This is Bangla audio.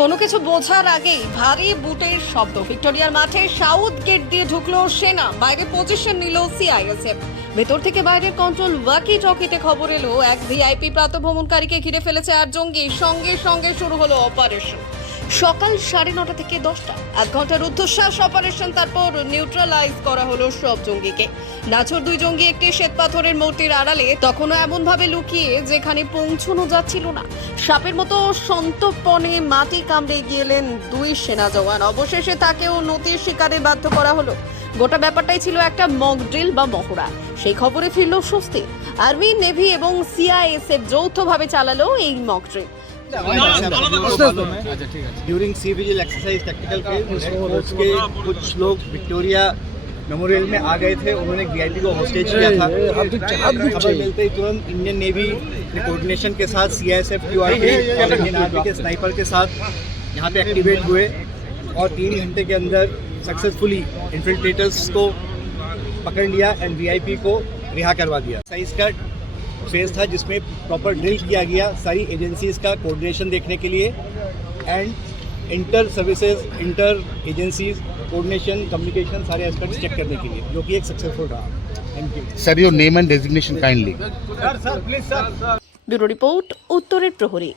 কোনো কিছু বোঝার আগেই ভারী বুটের শব্দ। ভিক্টোরিয়ার মাঠে সাউথ গেট দিয়ে ঢুকলো সেনা, বাইরে পজিশন নিল সিআইএসএফ। ভেতর থেকে বাইরের কন্ট্রোল ওয়াকি টকিতে খবর এলো এক ভিআইপি প্রাতঃভ্রমণকারীকে ঘিরে ফেলেছে 8 জঙ্গি। সঙ্গে সঙ্গে শুরু হলো অপারেশন। সকাল 9:30 থেকে 10টা, 1 ঘন্টার রুদ্ধশ্বাস অপারেশন। তারপর নিউট্রালাইজ করা হলো সব জঙ্গিকে। নাছোড় 2 জঙ্গি একটি শ্বেতপাথরের মূর্তির আড়ালে, তখনও এমন ভাবে লুকিয়ে যেখানে পৌঁছানো যাচ্ছিল না। সাপের মতো সন্তর্পণে মাটি কামড়ে গেলেন 2 সেনা জওয়ান। অবশেষে তাকেও নতির শিকারে বাধ্য করা হলো। গোটা ব্যাপারটাই ছিল একটা মক ড্রিল বা মহড়া। সেই খবরে ফিরল স্বস্তি। আর্মি, নেভি এবং সিআইএসএফ যৌথভাবে চালালো এই mock drill. During C vigil exercise tactical के कुछ लोग विक्टोरिया मेमोरियल में आ गए थे। उन्होंने वीआईपी को होस्टेज किया था। खबर मिलते ही तुरंत इंडियन नेवी कोऑर्डिनेशन के साथ सीआईएसएफ, क्यूआरटी और इंडियन आर्मी के स्नाइपर के साथ यहाँ पे एक्टिवेट हुए और 3 घंटे के अंदर सक्सेसफुली इन्फिल्ट्रेटर्स को पकड़ लिया एंड वीआईपी को रिहा करवा दिया। साइज का फेज था जिसमें प्रॉपर ड्रिल किया गया सारी एजेंसीज का कोऑर्डिनेशन देखने के लिए and inter services, inter agencies coordination, communication, सारे एस्पेक्ट्स चेक करने के लिए, जो कि एक सक्सेसफुल रहा। Thank you Sir, your name and designation kindly. Sir please sir. Bureau report, উত্তরের প্রহরী।